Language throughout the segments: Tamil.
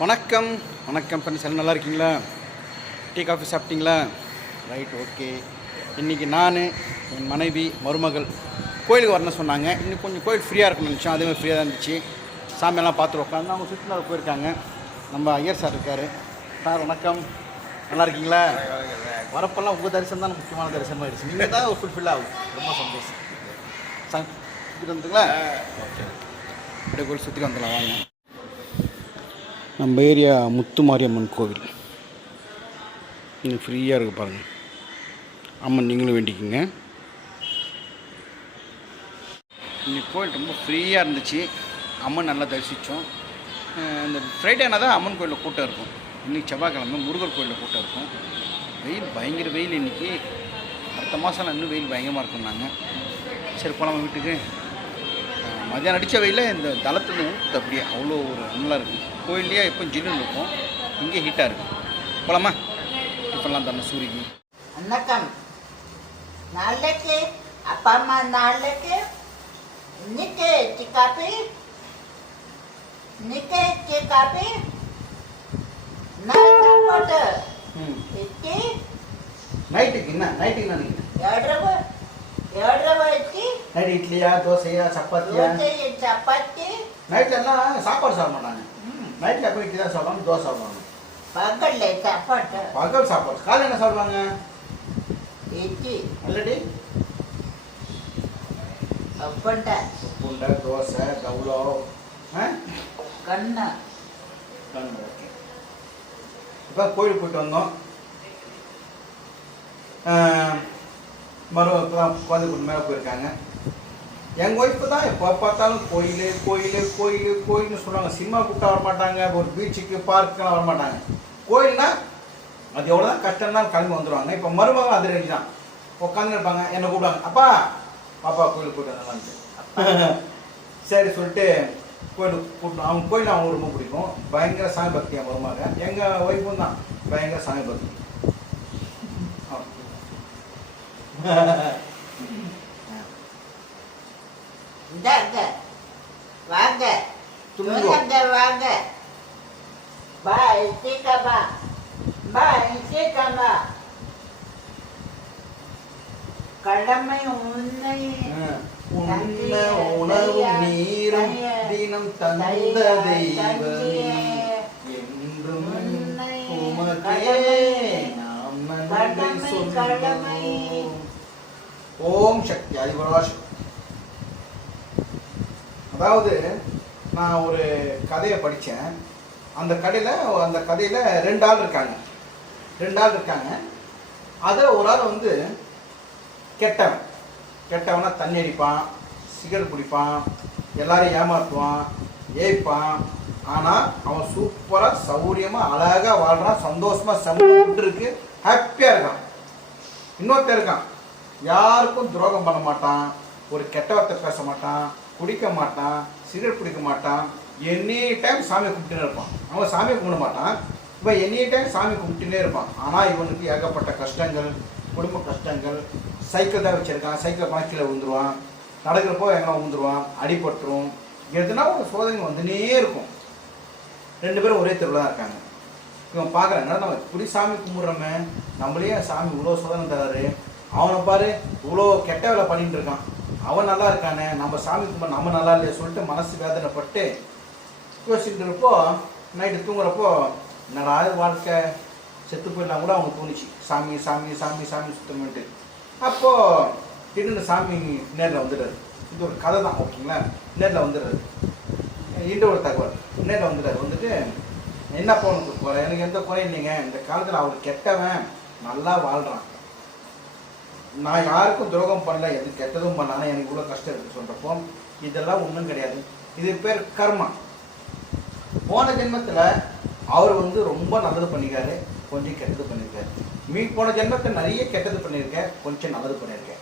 வணக்கம் வணக்கம் ஃப்ரெண்ட்ஸ், எல்லாம் நல்லா இருக்கீங்களா? டீ காஃபி சாப்பிட்டீங்களா? Right, okay. இன்றைக்கி நான், என் மனைவி, மருமகள் கோயிலுக்கு வரணும்னு சொன்னாங்க. இன்னும் கொஞ்சம் கோயில் ஃப்ரீயாக இருக்குன்னு நினச்சோம். அதேமாதிரி ஃப்ரீயாக தான் இருந்துச்சு. சாமியெல்லாம் பார்த்துட்டு உட்காந்து அவங்க சுற்றுலாவில் போயிருக்காங்க. நம்ம ஐயர் சார் இருக்கார். சார் வணக்கம், நல்லா இருக்கீங்களா? வரப்பெல்லாம் உங்கள் தரிசனம் தான் முக்கியமான தரிசனமாக ஆயிடுச்சு. நீங்கள் தான் ஃபுல்ஃபில் ஆகும். ரொம்ப சந்தோஷம். சுற்றிட்டு வந்துங்களா? ஓகே, அப்படியே கோயில் சுற்றி வந்துடலாம் வாங்க. நம்ம ஏரியா முத்துமாரியம்மன் கோவில் இன்னும் ஃப்ரீயாக இருக்குது பாருங்கள். அம்மன் நீங்களும் வேண்டிக்குங்க. இன்னைக்கு கோவில் ரொம்ப ஃப்ரீயாக இருந்துச்சு. அம்மன் நல்லா தரிசித்தோம். இந்த ஃப்ரைடேனா தான் அம்மன் கோயிலில் கூட்டம் இருக்கும். இன்றைக்கி செவ்வாய்க்கிழமை முருகர் கோயிலில் கூட்டம் இருக்கும். வெயில் பயங்கர வெயில். இன்றைக்கி அடுத்த மாதம் இன்னும் வெயில் பயங்கரமாக இருக்கும்னாங்க. சரி போகலாமா வீட்டுக்கு? மதியானம் அடித்த வெயில இந்த தளத்தில் ஊற்று அப்படியே அவ்வளோ ஒரு நல்லா இருக்குது. கோயில்லையே எப்போ ஜில்லுன்னு இருக்கும், இங்கே ஹீட்டாக இருக்குது. போகலாமா? இப்போல்லாம் தானே சூரியன். வணக்கம். நாளைக்கு அப்பா அம்மா நாளைக்கு இன்னைக்கு டீ காபி நான் சாப்பாடு இட்லி நைட்டுக்கு என்ன நீங்கள் ஏழரை இட்லி நைட்டு இட்லியா தோசையா சப்பாத்தியா? சப்பாத்தி. நைட்டில் எல்லாம் சாப்பாடு சாப்பிட மாட்டாங்க. நைட்டில் எப்போ இட்லி தான் சாப்பிடுவாங்க, தோசை சாப்பிடுவாங்க. பகல்ல சாப்பாடு. பகல் சாப்பாடு. காலையில் என்ன சாப்பிடுவாங்க? இட்லி ஆல்ரெடி உப்புண்டை தோசை கவுளோ கண்ணு. ஓகே. இப்போ கோயிலுக்கு போயிட்டு வந்தோம். மறுபடியும் குழந்தை கொண்டு மேலே போயிருக்காங்க. எங்கள் ஒய்ஃபு தான் எப்போ பார்த்தாலும் கோயில்னு சொல்லுவாங்க. சினிமா கூப்பிட்டா வரமாட்டாங்க, ஒரு பீச்சுக்கு பார்க்குலாம் வரமாட்டாங்க. கோயில்னா அது எவ்வளோ தான் கஷ்டம் தான் கிளம்பி வந்துடுவாங்க. இப்போ மருமகள் அது ரெடி தான் உட்காந்து இருப்பாங்க. என்னை கூப்பிடுவாங்க, அப்பா பாப்பா கோயிலுக்கு போயிட்டு வந்தாங்கன்ட்டு. சரி சொல்லிட்டு கோயிலுக்கு கூப்பிட்டு அவங்க கோயில் அவங்க ரொம்ப பிடிக்கும். பயங்கர சாமி பக்தி என் மருமக. எங்கள் ஒய்ஃபும் தான் பயங்கர சாமி பக்தி. வாங்க வாங்க. பாய் சீக்கிரமா கடமை உன்னை உணவும் நீரும் தினம் தந்த தெய்வமே என்றும் உமக்கே நாம் நன்றி சொல்லுவோம். ஓம் சக்தி அதிபராசக்தி. அதாவது நான் ஒரு கதையை படித்தேன். அந்த கதையில் ரெண்டு ஆள் இருக்காங்க. அதில் ஒரு ஆள் வந்து கெட்டவனா தண்ணி அடிப்பான், சிகரெட் குடிப்பான், எல்லாரையும் ஏமாற்றுவான், ஏய்ப்பான். ஆனால் அவன் சூப்பராக சௌரியமாக அழகாக வாழ்கிறான், சந்தோஷமாக செம்மட்டு இருக்கு, ஹாப்பியாக இருக்கான். இன்னொருத்தர் இருக்கான், யாருக்கும் துரோகம் பண்ண மாட்டான், ஒரு கெட்ட வார்த்தை பேச மாட்டான், குடிக்க மாட்டான், சிகரெட் பிடிக்க மாட்டான், எனி டைம் சாமி கும்பிட்டுனே இருப்பான். அவன் சாமியை கும்பிட மாட்டான், இப்போ எனி டைம் சாமி கும்பிட்டுனே இருப்பான். ஆனால் இவனுக்கு ஏகப்பட்ட கஷ்டங்கள், குடும்ப கஷ்டங்கள். சைக்கிள் தான் வச்சுருக்கான், சைக்கிள் போனால் கீழே விழுந்துருவான், நடக்கிறப்போ எங்கே விழுந்துருவான், அடிபட்டுரும், எதுனா ஒரு சோதனை வந்துனே இருக்கும். ரெண்டு பேரும் ஒரே தெருவில் தான் இருக்காங்க. இவன் பார்க்குறான், நம்ம இப்படி சாமி கும்பிட்றோமே, நம்மளே சாமி இவ்வளோ சோதனை தராரு, அவனை பாரு இவ்வளோ கெட்ட வேலை பண்ணிட்டு இருக்கான், அவன் நல்லா இருக்கானே, நம்ம சாமி கும்பிட நம்ம நல்லா இல்லையா சொல்லிட்டு மனசு வேதனைப்பட்டு யோசிச்சுட்டு இருப்போ, நைட்டு தூங்குறப்போ என்னடா வாழ்க்கை, செத்து போயிடலாம் கூட அவங்க தோணுச்சு. சாமி சுத்தமிட்டு. அப்போது திடீர்னு சாமி நேரில் வந்துடுறாரு. இது ஒரு கதை தான், ஓகேங்களா? நேரில் வந்துடுறாரு. இன்று ஒரு தகவல். நேரில் வந்துட்டு என்னப்பா உனக்கு குறை? எனக்கு எந்த குறையும் இல்லைங்க, இந்த காலத்தில் அவர் கெட்டவன் நல்லா வாழ்கிறான், நான் யாருக்கும் துரோகம் பண்ணல, எது கெட்டதும் பண்ணாலும் எனக்கு இவ்வளோ கஷ்டம் இருக்குது சொல்கிறப்போ, இதெல்லாம் ஒன்றும் கிடையாது, இது பேர் கர்மா. போன ஜென்மத்தில் அவர் வந்து ரொம்ப நல்லது பண்ணிக்காரு, கொஞ்சம் கெட்டது பண்ணியிருக்காரு. போன ஜென்மத்தில் நிறைய கெட்டது பண்ணியிருக்கேன், கொஞ்சம் நல்லது பண்ணியிருக்கேன்.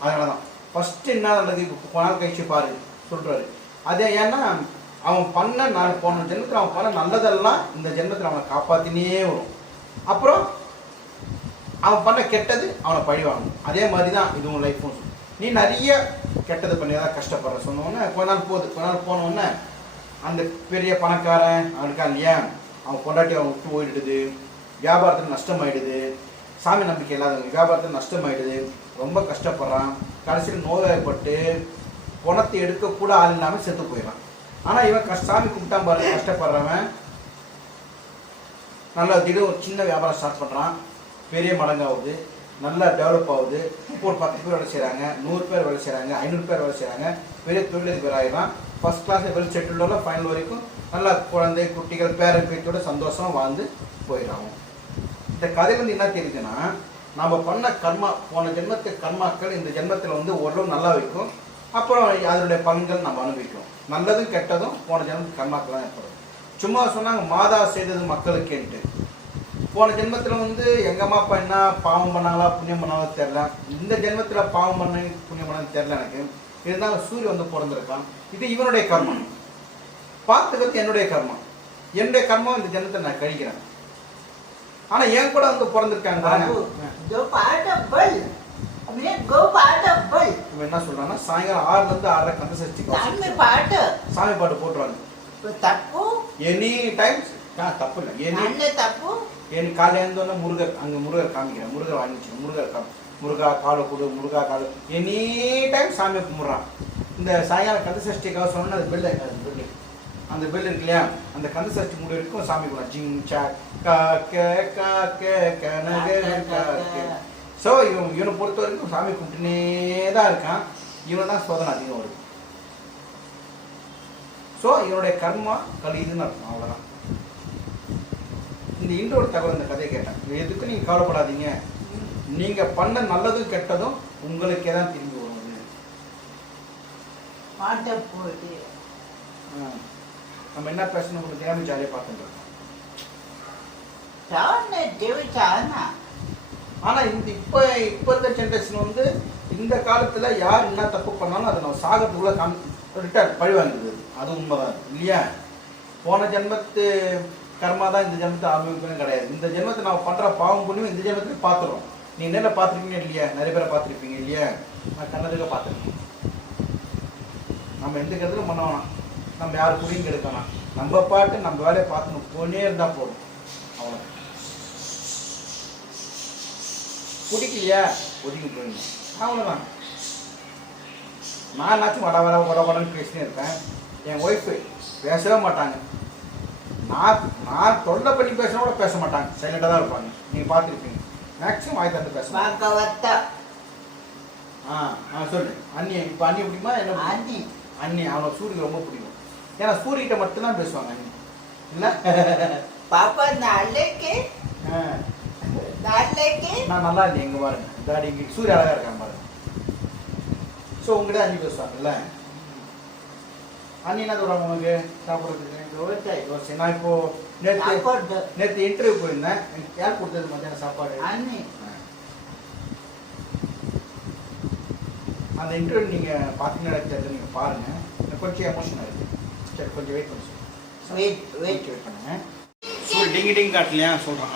அதனால தான் ஃபஸ்ட்டு என்ன நல்லது இப்போ நாள் கழிச்சு பாரு சொல்கிறாரு. அதே ஏன்னா அவன் நான் போன ஜென்மத்தில் அவன் பண்ண நல்லதெல்லாம் இந்த ஜென்மத்தில் அவனை காப்பாற்றினே வரும். அப்புறம் அவன் பண்ண கெட்டது அவனை பழிவாங்கணும். அதே மாதிரி தான் இதுவும் லைஃப்பும். நீ நிறைய கெட்டது பண்ணி தான் கஷ்டப்படுற சொன்னோன்னே கொஞ்ச நாள் போனோடனே அந்த பெரிய பணக்காரன் அவனுக்கா இல்லையா, அவன் பொண்டாட்டி அவன் விட்டு போயிடுது, வியாபாரத்தில் நஷ்டமாயிடுது, சாமி நம்பிக்கை இல்லாதவங்க வியாபாரத்தில் நஷ்டமாயிடுது, ரொம்ப கஷ்டப்படுறான், கடைசியில் நோய்வாய்ப்பட்டு பணத்தை எடுக்கக்கூட ஆள் இல்லாமல் செத்து போயிடறான். ஆனால் இவன் சாமி கும்பிட்டான் பாருங்க, கஷ்டப்படுறவன் நல்லா திடீர் ஒரு சின்ன வியாபாரம் ஸ்டார்ட் பண்ணுறான், பெரிய மடங்காகுது, நல்லா டெவலப் ஆகுது. இப்போ ஒரு 10 பேர் வேலை செய்கிறாங்க, 100 பேர் வேலை செய்கிறாங்க, 500 பேர் வேலை செய்கிறாங்க, பெரிய தொழிலதிபர் ஆகிடறான். ஃபஸ்ட் கிளாஸ் வெல் செட்டில்டோட ஃபைனல் வரைக்கும் நல்லா குழந்தை குட்டிகள் பேரன் பேத்தியோட சந்தோஷமாக வாழ்ந்து போயிடறாங்க. இந்த கதையிலேருந்து என்ன தெரியுதுன்னா, நம்ம பண்ண கர்மா, போன ஜென்மத்து கர்மாக்கள் இந்த ஜென்மத்தில் வந்து ஓரளவு நல்லா வைக்கும், அப்புறம் அதனுடைய பலன்கள் நம்ம அனுபவிக்கும். நல்லதும் கெட்டதும் போன ஜென்மத்து கர்மாக்கள் தான் ஏற்படும். சும்மா சொன்னாங்க மாதா செய்தது மக்களுக்கேன்ட்டு. போன ஜென்மத்தில் வந்து எங்கள் அம்மா அப்பா என்ன பாவம் பண்ணாங்களா புண்ணியம் பண்ணாங்களோ தெரில, இந்த ஜென்மத்தில் பாவம் பண்ண புண்ணியம் பண்ணாலும் தெரில எனக்கு. இருந்தாலும் சூரியன் வந்து பிறந்திருக்கான், இது இவனுடைய கர்மம், பார்த்துக்கிறது என்னுடைய கர்மம். என்னுடைய கர்மம் இந்த ஜென்மத்தை நான் கழிக்கிறேன். ஆனால் என் கூட வந்து பிறந்திருக்காங்க. இவன் என்ன சொல்றான்னா, சாயங்காலம் 6லேருந்து 6:30 கந்த சஷ்டி சாமி பாட்டு போட்டுருவாங்க. தப்பு எனி டைம்ஸ் தப்பு இல்லை, எனி தப்பு. என் காலையில் இருந்தோன்னா முருகர், அங்கே முருகர் காமிக்கிறேன், முருகர் வாங்கிச்சு, முருகர் முருகா காலை கொடு, முருகா காலை, எனி டைம் சாமியை கும்பிட்றான். இந்த சாயங்காலம் கந்த சஷ்டிக்காக சொன்னோன்னா அது பெல்லு, அந்த பெல் இருக்கு இல்லையா, அந்த கந்த சஷ்டி முடி வரைக்கும் சாமி கும்பிட்றான். ஜிங் சாக் கா கே கா கே கனகே கா கே. ஸோ இவனை பொறுத்த வரைக்கும் சாமி கும்பிட்டுனே தான் இருக்கான். இவன் தான் சோதனை அதிகம் வருது. ஸோ இவனுடைய கர்மா கழியுதுன்னு அர்த்தம், அவ்வளோதான். இந்த இன்றோட தகவல் இந்த கதையை கேட்டேன். எதுக்கும் நீங்கள் கவலைப்படாதீங்க, நீங்கள் பண்ண நல்லதும் கெட்டதும் உங்களுக்கே தான் திரும்பி வருவது. நம்ம என்ன பேசணும் உங்களுக்கு தெரியாமல் ஜாலியாக பார்த்துட்டு. ஆனால் இப்போ இருக்க ஜென்ரேஷன் வந்து இந்த காலத்தில் யார் என்ன தப்பு பண்ணாலும் அதை நம்ம சாகத்துக்குள்ளே ரிட்டர்ன் பழி வாங்குது. அது உண்மைதான் இல்லையா? போன ஜென்மத்து கர்மா தான் இந்த ஜென்மத்தை அனுபவிக்கணும் கிடையாது. இந்த ஜென்மத்தை நம்ம பண்ணுற பாவம் புண்ணியம் இந்த ஜென்மத்தில் பார்த்துறோம். நீங்கள் நேரில் பார்த்துருப்பீங்க இல்லையா, நிறைய பேரை பார்த்துருப்பீங்க இல்லையா, நான் கண்ணதுக்காக பார்த்துருக்கேன். நம்ம எந்த கருத்துலும் பண்ண வேணாம், நம்ம யார் புரியும் கெடுக்கலாம், நம்ம பாட்டு நம்ம வேலையை பார்த்துணும் போனே இருந்தால் போதும், அவ்வளோ. பிடிக்கலையா ஒதுக்கி போயிடணும், அவ்வளோதான். நான் என்னாச்சும் வடன்னு பேசினே இருப்பேன். என் ஒய்ஃபு பேசவே மாட்டாங்க. நான் தொல்லை பண்ணி பேசினா கூட பேச மாட்டாங்க, சைலண்டாக தான் இருப்பாங்க. நீங்கள் பார்த்துருப்பீங்க, மேக்ஸிமம் வாய் தந்து பேசுவாங்க. சொல்லு அண்ணி. இப்போ அண்ணி பிடிக்குமா? என்ன அண்ணி? அண்ணி அவனை சூரியக்கு ரொம்ப பிடிக்கும். ஏன்னா சூரியகிட்ட மட்டும்தான் பேசுவாங்க அண்ணி, இல்லை பாப்பா நாளைக்கு நான் நல்லா இருந்தேன் எங்கே பாருங்க, தாடி இங்கே சூரிய அழகாக இருக்காங்க பாருங்க. ஸோ உங்கள்கிட்ட அண்ணி பேசுவாங்கல்ல. அண்ணி என்ன சொல்கிறாங்க உனக்கு சாப்பிட்றதுக்கு? தோசை. நான் இப்போது நேற்று இன்டர்வியூ போயிருந்தேன். எனக்கு யார் கொடுத்தது மத்தியானம் சாப்பாடு? அண்ணி. அந்த இன்டர்வியூ நீங்கள் பார்த்தீங்கன்னா தெரிஞ்சு நீங்கள் பாருங்கள். எனக்கு கொஞ்சம் எமோஷனாக இருக்குது. சரி கொஞ்சம் வெயிட் பண்ண வெயிட் பண்ணுங்க. சூரிய டிங்கி டிங்கி காட்டலையா சொல்கிறான்.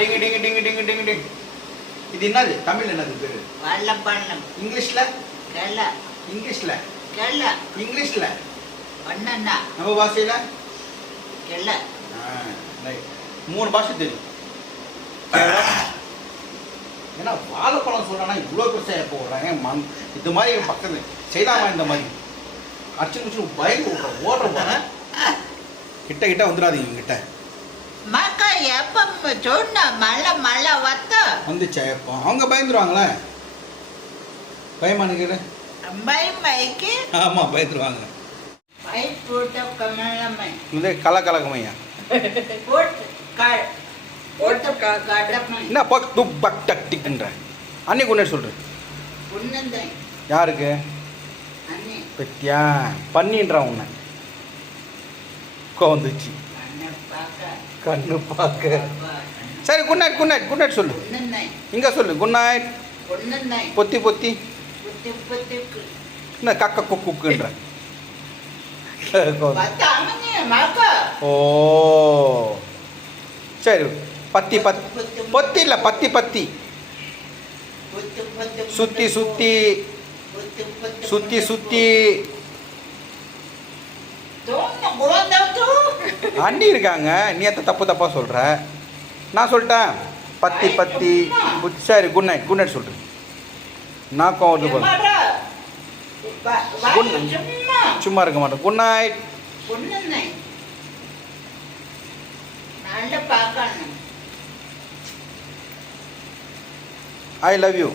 டிங்கி டிங்கி டிங்கி டிங்கி டிங்கி டிங்கி. இது என்னது தமிழ் என்னது பேர்? இங்கிலீஷில் இங்கிலீஷில் நம்ம பாஷையில் 3 பாஷை தெரியும். ஏன்னா வாழைப்பழம் சொல்கிறானா இவ்வளோ பெருசாக எப்போ விடுறாங்க. இது மாதிரி பக்கத்தில் செய்தாமா இந்த மாதிரி அச்சு முடிச்சு பயந்து ஓடுற போகிறேன். கிட்ட வந்துடாதீங்க எங்கிட்ட. வந்துச்சா எப்போ அவங்க பயந்துருவாங்களே? பயமானுக்கு ஆமாம் பயந்துருவாங்க. இது கலக்கலக்கமையா என்ன பக்டிக்குன்ற அன்னி கொண்டு சொல்கிறேன். யாருக்கு பத்தியா பண்ணின்றான் உன்னை வந்துச்சு கண்ணு பார்க்க. சரி good night good night good night சொல்லு. இங்கே சொல்லு குட் நைட். பொத்தி பொத்தி என்ன கக்க குக்குன்ற. ஓ சரி பத்தி பொத்தி இல்லை பத்தி சுற்றி அண்ணி இருக்காங்க, நீ எத்த தப்பு தப்பாக சொல்கிற. நான் சொல்லிட்டேன் பத்தி பத்தி சரி குட் நைட் சொல்கிறேன். நான் கோவத்து போகிறேன். சும்மா இருக்க மாட்டேன். Good night. I love you.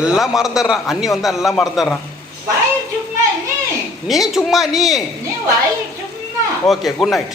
எல்லாம் மறந்துடுறான். அண்ணி வந்து எல்லாம் மறந்துடுறான். நீ சும்மா நீ. Okay good night.